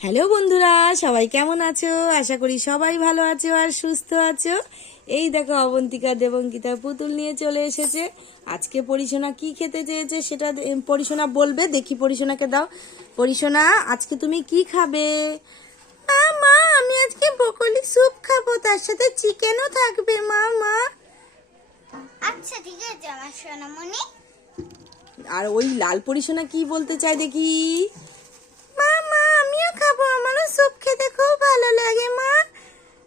Hello বন্ধুরা সবাই কেমন আছো? আশা করি সবাই ভালো আছো আর সুস্থ আছো। এই দেখো অবন্তিকা দেবঙ্কিতা পুতুল নিয়ে চলে এসেছে। আজকে পরিসোনা কি খেতে চেয়েছে সেটা পরিসোনা বলবে দেখি পরিসোনাকে দাও। পরিসোনা আজকে তুমি কি খাবে? মা মা আমি আজকে বকলি স্যুপ খাব তার সাথে চিকেনও থাকবে মা মা। আচ্ছা ঠিক আছে আমার সোনামণি। আর ওই লাল পরিসোনা কি বলতে চায় দেখি মা মা আমিও খাব আমারও স্যুপ খেতে খুব ভালো লাগে মা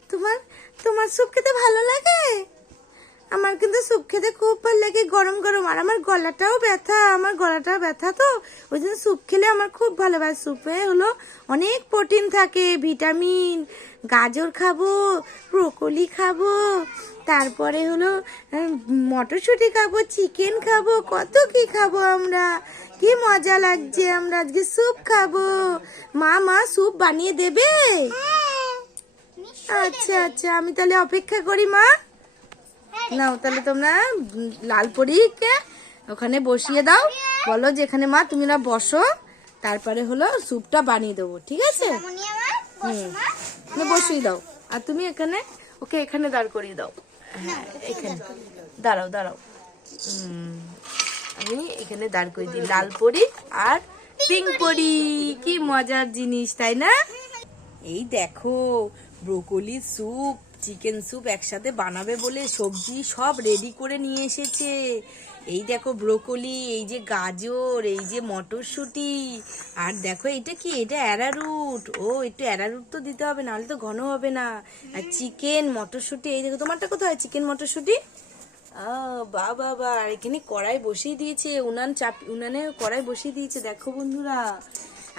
তোমার তোমার স্যুপ খেতে ভালো লাগে? আমার কিন্তু স্যুপ খেতে খুব ভালো লাগে, গরম গরম। আর আমার গলাটাও ব্যথা, আমার গলাটাও ব্যথা তো। ওই জন্য স্যুপ খেলে আমার খুব ভালো লাগে স্যুপে হলো অনেক প্রোটিন থাকে, ভিটামিন, গাজর খাব, ব্রোকলি খাব, তারপরে হলো মটরশুঁটি খাব, চিকেন খাব, কত কি খাব আমরা। কি মজা লাগছে আমরা আজকে স্যুপ খাব। মা মা স্যুপ বানিয়ে দেবে? আচ্ছা আচ্ছা আমি তাহলে অপেক্ষা করি মা। নাও তাহলে তোমরা উম, লালপরিকে ওখানে বসিয়ে দাও। বলো যে এখানে মা তুমি না বসো। তারপরে হলো স্যুপটা বানিয়ে দেবো ঠিক আছে? সোনামণি আমার বসো মা তুমি বসিয়ে দাও। আর তুমি এখানে ওকে এখানে দাঁড় করিয়ে দাও। হ্যাঁ এখানে। দাঁড়াও দাঁড়াও। আমি এখানে দাঁড় করিয়ে দিই। লাল পরি আর পিঙ্ক পরি। কি মজার জিনিস তাই না? এই দেখো ব্রোকলি স্যুপ চিকেন স্যুপ একসাথে বানাবে বলে সবজি সব রেডি করে নিয়ে এসেছে। এই দেখো ব্রোকলি এই যে গাজর এই যে মটরশুঁটি আর দেখো এটা কি? এটা অ্যারারুট। ও একটু অ্যারারুট তো দিতে হবে নাহলে তো ঘন হবে না। আর চিকেন মটরশুঁটি এই দেখো তোমারটা কোথায়? চিকেন মটরশুঁটি? বা বাবা আর এখানে কড়াই বসিয়ে দিয়েছে উনান চাপ উনানে কড়াই বসিয়ে দিয়েছে দেখো বন্ধুরা।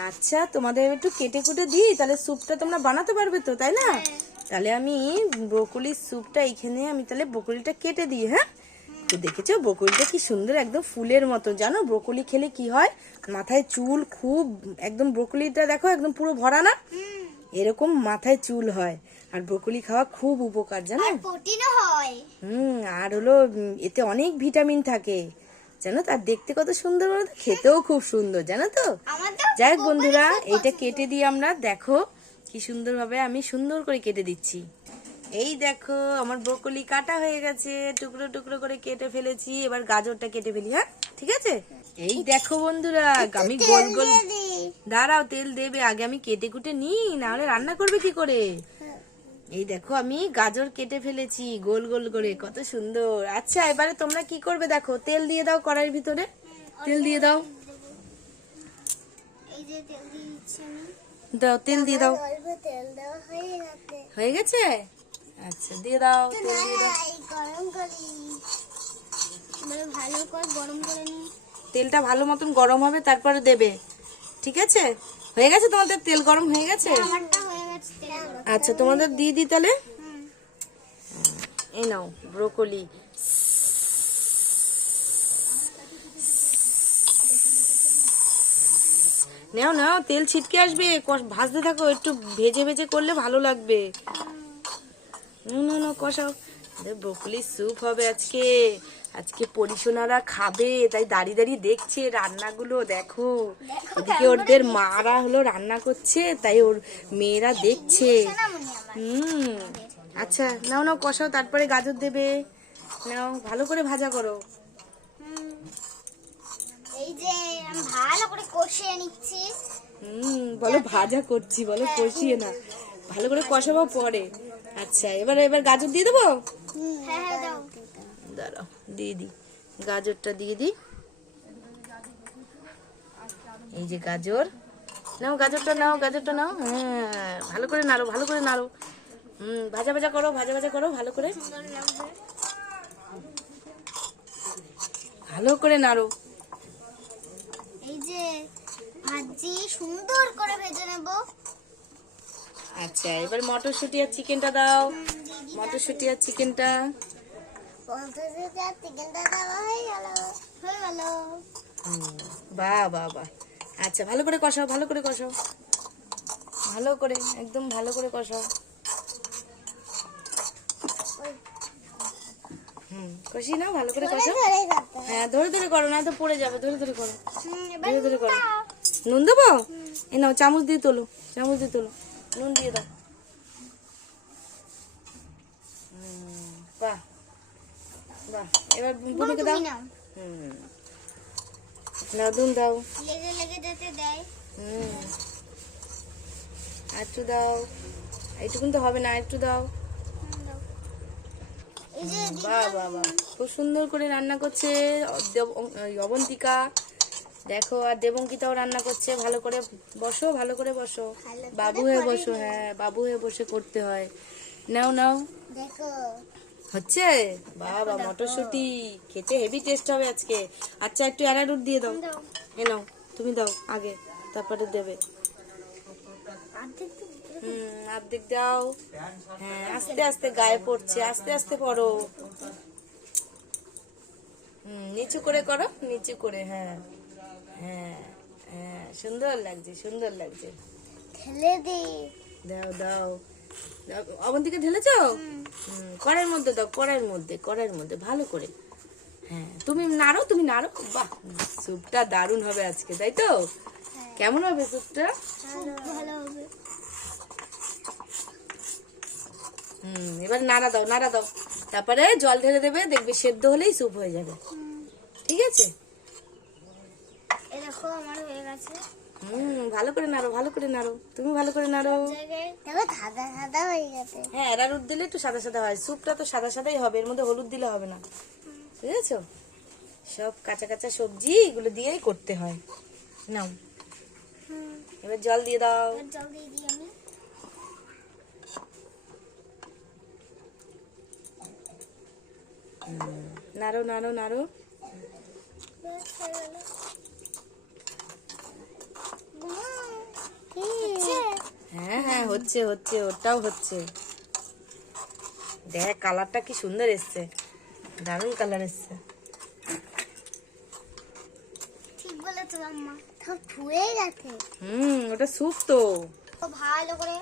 আচ্ছা তোমাদের একটু কেটে কুটে দিই তাহলে স্যুপটা তোমরা বানাতে পারবে তো তাই না? তাহলে আমি ব্রোকলির স্যুপটা এইখানে আমি তাহলে ব্রোকলিটা কেটে দিই হ্যাঁ? তো দেখেছ ব্রোকলিটা কি সুন্দর একদম ফুলের মতো। জানো ব্রোকলি খেলে কি হয়? মাথায় চুল খুব একদম ব্রোকলিটা দেখো একদম পুরো ভরা না? এরকম মাথায় চুল হয়। আর ব্রোকলি খাওয়া খুব উপকার জানো? প্রোটিনও হয়। হুম আর হলো এতে অনেক ভিটামিন থাকে। জানো তো? আর দেখতে কত সুন্দর বলো তো? খেতেও খুব সুন্দর জানো তো? যাই হোক বন্ধুরা এটা কেটে দিয়ে আমরা দেখো কি সুন্দরভাবে আমি সুন্দর করে কেটে দিচ্ছি। এই দেখো আমার ব্রোকলি কাটা হয়ে গেছে। টুকরো টুকরো করে কেটে ফেলেছি এবার গাজরটা কেটে ফেলি হ্যাঁ? ঠিক আছে? এই দেখো বন্ধুরা আমি গোল গোল দাঁড়াও তেল দেবে আগে আমি কেটে কুটে নিই নাহলে রান্না করবে কি করে? এই দেখো আমি গাজর কেটে ফেলেছি গোল গোল করে কত সুন্দর। আচ্ছা এবারে তোমরা কি করবে দেখো তেল দিয়ে দাও কড়াইয়ের ভিতরে। তেল দিয়ে দাও। তেল দিয়ে দাও তেল দিয়ে দাও। হয়ে গেছে? আচ্ছা দিয়ে দাও, তেল দিয়ে দাও। গরম করি এবারে ভালো করে গরম করে নিই তেলটা ভালো মতন গরম হবে, তারপরে দেবে। ঠিক আছে? হয়ে গেছে তোমাদের? তেল গরম হয়ে গেছে? আচ্ছা তোমাদের দিয়ে দিই তাহলে? এই নাও, ব্রোকলি। নাও নাও, তেল ছিটকে আসবে। ভাজতে থাকো, একটু ভেজে ভেজে করলে ভালো লাগবে। নো নো কষাও। ব্রোকলি স্যুপ হবে আজকে। আজকে পরিশোনারা খাবে তাই দাঁড়িয়ে দাঁড়িয়ে দেখছে রান্নাগুলো দেখো। ওদিকে ওদের মারা হলো রান্না করছে তাই ওর মেয়েরা দেখছে। হুম আচ্ছা নাও নাও কষাও তারপরে গাজর দেবে। নাও ভালো করে ভাজা করো। হুম। এই যে ভালো করে কষিয়ে নিচ্ছি। হুম বলো ভাজা করছি বলো কষিয়ে না। ভালো করে কষাবো পরে। আচ্ছা এবার এবার গাজর দিয়ে দেবো? হ্যাঁ হ্যাঁ দাও। দাঁড়াও দিয়ে দিই। গাজরটা দিয়ে দিই। এই যে গাজর। নাও গাজরটা নাও গাজরটা নাও। হ্যাঁ ভালো করে নাড়ো ভালো করে নাড়ো। হুম ভাজা ভাজা করো ভাজা ভাজা করো ভালো করে। ভালো করে নাড়ো। এই যে ভাজি সুন্দর করে ভেজে নেব। আচ্ছা এবার মটরশুঁটি আর চিকেনটা দাও। মটরশুঁটি আর চিকেনটা। বাহ বাহ বাহ আচ্ছা ভালো করে কষাও ভালো করে কষাও। ভালো করে একদম ভালো করে কষাও। হুম কষি না ভালো করে কষাও। হ্যাঁ ধরে ধরে করো না তো পড়ে যাবে। ধরে ধরে করো। ধরে ধরে করো। নুন দেবো? এই নাও চামচ দিয়ে তোলো চামচ দিয়ে তোলো। নুন দিয়ে দাও বাহ বাহ এবার বুনুকে দাও হুম নাও দাও লেগে লেগে যেতে দেয় হুম একটু দাও এইটুকুন তো হবে না একটু দাও বাহ বাহ বাহ খুব সুন্দর করে রান্না করছে অবন্তিকা দেখো আর দেবঙ্কিতাও রান্না করছে ভালো করে বসো ভালো করে বসো। বাবু হয়ে বসো হ্যাঁ বাবু হয়ে বসে করতে হয়। নাও নাও। দেখো। হচ্ছে? বাবা মটরশুটি। খেতে হেভি টেস্ট হবে আজকে। আচ্ছা একটু অ্যারারুট দিয়ে দাও। এ নাও তুমি দাও আগে তারপরে দেবে। হুম অর্ধেক দাও। হ্যাঁ আস্তে আস্তে গায়ে পড়ছে আস্তে আস্তে পড়ো। হুম নিচু করে করো নিচু করে হ্যাঁ। হ্যাঁ হ্যাঁ সুন্দর লাগছে সুন্দর লাগছে। ঢেলে দি। দাও দাও। অবন্তিকে ঢেলেছো? কড়াইয়ের মধ্যে দাও কড়াইয়ের মধ্যে কড়াইয়ের মধ্যে ভালো করে। হ্যাঁ তুমি নাড়ো তুমি নাড়ো। বাহ স্যুপটা দারুণ হবে আজকে তাই তো? কেমন হবে স্যুপটা? ভালো হবে। হুম এবার নাড়া দাও নাড়া দাও। তারপরে জল ঢেলে দেবে দেখবে সেদ্ধ হলেই স্যুপ হয়ে যাবে। ঠিক আছে? এ দেখো আমার হয়ে গেছে। হুম ভালো করে নাড়ো ভালো করে নাড়ো। তুমি ভালো করে নাড়ো। জায়গায় দেখো সাদা সাদা হয়ে গেছে। হ্যাঁ এরারুট দিলে একটু সাদা সাদা হয় স্যুপটা তো সাদা সাদাই হবে এর মধ্যে হলুদ দিলে হবে না। বুঝেছ? সব কাঁচা কাঁচা সবজি এগুলো দিয়েই করতে হয়। নাও। এবার জল দিয়ে দাও। এবার জল দিয়ে দিই আমি। নাড়ো নাড়ো নাড়ো। হয়ে? হ্যাঁ হচ্ছে হচ্ছে ওটাও হচ্ছে। দেখ কালারটা কি সুন্দর এসছে। দারুণ কালার এসছে। হুম ওটা স্যুপ তো। ভালো করে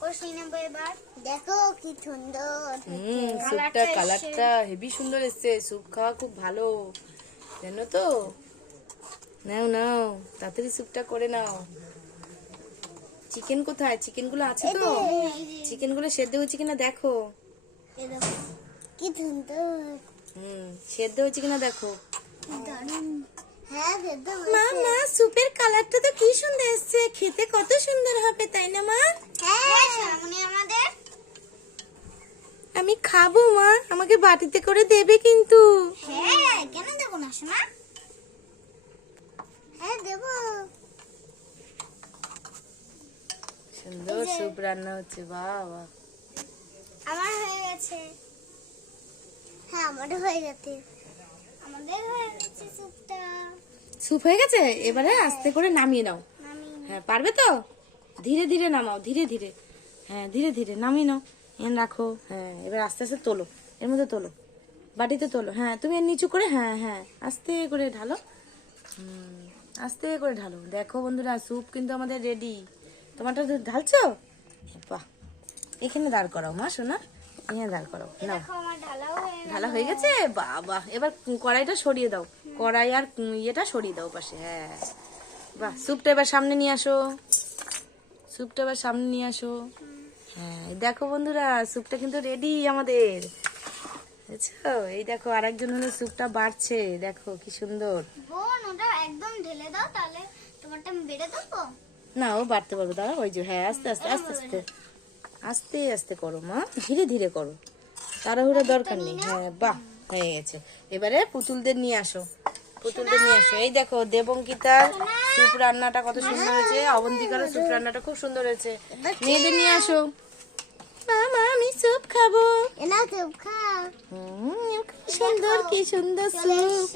কষিয়ে নেব এবার। দেখো কি সুন্দর হুম কালারটা স্যুপটা কালারটা হেভি সুন্দর এসছে। স্যুপ খাওয়া খুব ভালো জানো তো? নাও নাও তাড়াতাড়ি স্যুপটা করে নাও। চিকেন কোথায়? চিকেনগুলো আছে তো? চিকেনগুলো সেদ্ধ হয়েছে কিনা দেখো। দেখো হুম সেদ্ধ হয়েছে কিনা দেখো। হ্যাঁ মা মা স্যুপের কালারটা তো কি সুন্দর এসছে। খেতে কত সুন্দর হবে তাই না মা? হ্যাঁ আমাদের। আমি খাব মা। আমাকে বাটিতে করে দেবে কিন্তু। হ্যাঁ কেন দেবো না সোনা? সুন্দর স্যুপ রান্না হচ্ছে বাবা। আমার হয়ে গেছে। হ্যাঁ আমারও হয়ে গেছে। আমাদের হয়ে গেছে স্যুপটা। স্যুপ হয়ে গেছে? এবারে আস্তে করে নামিয়ে নাও। হ্যাঁ পারবে তো? ধীরে ধীরে নামাও ধীরে ধীরে। হ্যাঁ ধীরে ধীরে নামিয়ে নাও। এন রাখো। হ্যাঁ এবার আস্তে আস্তে তোলো। এর মধ্যে তোলো। বাটিতে তোলো। হ্যাঁ তুমি এর নিচু করে হ্যাঁ হ্যাঁ আস্তে করে ঢালো। হুম, আস্তে করে ঢালো। দেখো বন্ধুরা স্যুপ কিন্তু আমাদের রেডি তোমারটা ঢালছো? বাহ। এখানে দাঁড় করাও মা শোনা এখানে দাঁড় করাও। নাও। গেছে ঢালা হয়ে গেছে? বাবা এবার কড়াইটা সরিয়ে দাও। কড়াই আর ইয়েটা সরিয়ে দাও পাশে হ্যাঁ। বাহ স্যুপটা এবার সামনে নিয়ে আসো। স্যুপটা এবার সামনে নিয়ে আসো। হ্যাঁ দেখো বন্ধুরা স্যুপটা কিন্তু রেডি আমাদের। বুঝছ? এই দেখো আরেকজন হলো স্যুপটা বাড়ছে। দেখো কি সুন্দর। একদম ঢেলে দাও তাহলে তোমারটা আমি বেড়ে দেবো? না ও বাড়তে পারব দাঁড়া ওই যে হ্যাঁ আস্তে আস্তে আস্তে আস্তে আস্তে আস্তে করো মা ধীরে ধীরে করো। তাড়াহুড়ো দরকার নেই হ্যাঁ বাহ হয়ে গেছে। এবারে পুতুলদের নিয়ে আসো পুতুলদের নিয়ে আসো। এই দেখো দেবঙ্কিতার স্যুপ রান্নাটা কত সুন্দর হয়েছে অবন্তিকারও স্যুপ রান্নাটা খুব সুন্দর হয়েছে। মেয়েদের নিয়ে আসো। মামা আমি স্যুপ খাব। এ নাও স্যুপ খাও। হুম, কি সুন্দর কি সুন্দর স্যুপ।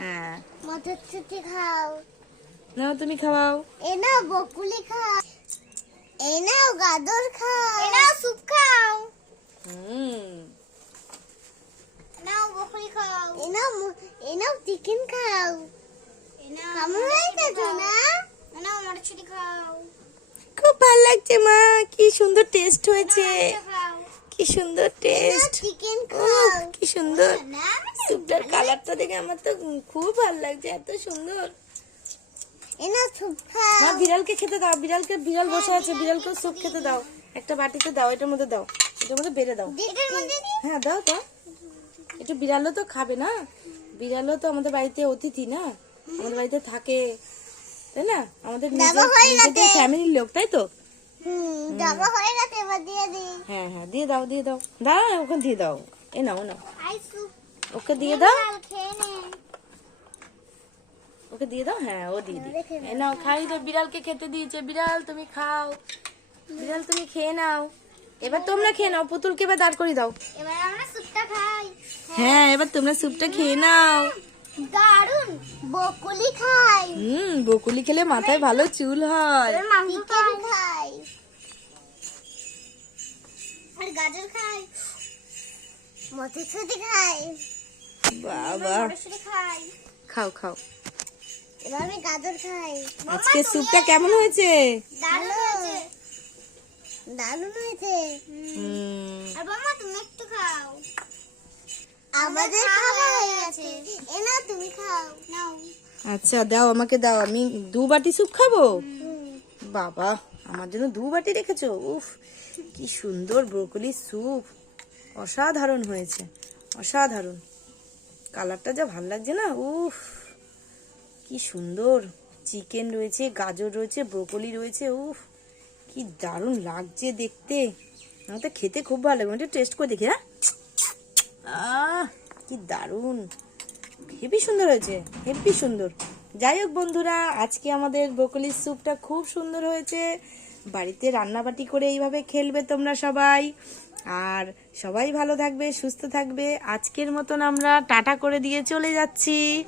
হ্যাঁ। মটরশুটি খাও। নাও তুমি খাওয়াও। এ নাও বকুলি খাও। এ নাও গাজর খাও। এ নাও স্যুপ খাও। হুম। এ নাও বকুলি খাও। এ নাও এ নাও চিকেন খাও। এ নাও কেমন হয়েছে সোনা? এ নাও মটরশুটি খাও। খুব ভালো লাগছে মা কি সুন্দর টেস্ট হয়েছে। খাও। কি সুন্দর টেস্ট কি সুন্দর। না স্যুপটার কালারটা দেখে আমার তো খুব ভালো লাগছে এত সুন্দর। মা বিড়ালকে খেতে দাও বিড়ালকে বিড়াল বসে আছে বিড়ালকে স্যুপ খেতে দাও। একটা বাটিতে দাও এটার মধ্যে দাও এটার মধ্যে বেড়ে দাও। হ্যাঁ দাও তো একটু বিড়ালও তো খাবে না? বিড়ালও তো আমাদের বাড়িতে অতিথি না? আমাদের বাড়িতে থাকে তাই না? আমাদের ফ্যামিলির লোক তাই তো? হয়ে গেছে এবার দিয়ে হ্যাঁ হ্যাঁ দিয়ে দাও দিয়ে দাও। দাও ওখানে দিয়ে দাও। এ নাও নাও। ওকে দিয়ে দাও। ওকে দিয়ে হ্যাঁ ও দিয়ে এ নাও খাই তো বিড়ালকে খেতে দিয়েছে। বিড়াল তুমি খাও। বিড়াল তুমি খেয়ে নাও। এবার তোমরা খেয়ে নাও। পুতুলকে এবার দাঁড় করে দাও। এবার আমরা স্যুপটা খাই। হ্যাঁ এবার তোমরা স্যুপটা খেয়ে নাও। দারুণ বকুলি খাই। হুম বকুলি খেলে মাথায় ভালো চুল হয়। খাই? আর গাজর খাই। মটরশুঁটি খাই। বাবা। খাই। খাও খাও। এবার আমি গাজর খাই। আজকে স্যুপটা কেমন হয়েছে? দারুণ হয়েছে। দারুণ হয়েছে। হুম। আর বাবা তুমি একটু খাও। আমাদের খাওয়া হয়ে গেছে। এ না তুমি খাও। নাও। আচ্ছা দাও আমাকে দাও। আমি দু বাটি স্যুপ খাব? বাবা আমার জন্য দু বাটি রেখেছো? উফ কি সুন্দর ব্রোকলি স্যুপ। অসাধারণ হয়েছে। অসাধারণ। কালারটা যা ভালো লাগছে না? উফ কি সুন্দর। চিকেন রয়েছে গাজর রয়েছে ব্রোকলি রয়েছে উফ কি দারুণ লাগছে দেখতে। আমার তো খেতে খুব ভালো লাগে। একটু টেস্ট করে দেখি হ্যাঁ? আহ, কি দারুণ। হেবি সুন্দর হয়েছে হেবি সুন্দর। যাই হোক বন্ধুরা, আজকে আমাদের ব্রোকলির স্যুপটা খুব সুন্দর হয়েছে। বাড়িতে রান্নাবাটি করে এইভাবে খেলবে তোমরা সবাই। আর সবাই ভালো থাকবে, সুস্থ থাকবে। আজকের মতন আমরা টাটা করে দিয়ে চলে যাচ্ছি।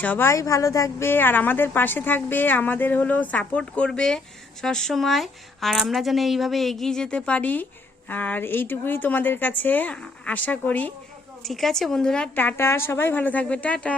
সবাই ভালো থাকবে, আর আমাদের পাশে থাকবে, আমাদের হলো সাপোর্ট করবে সবসময়। আর আমরা যেন এইভাবে এগিয়ে যেতে পারি। আর এইটুকুই তোমাদের কাছে আশা করি। ঠিক আছে বন্ধুরা টাটা সবাই ভালো থাকবে টাটা।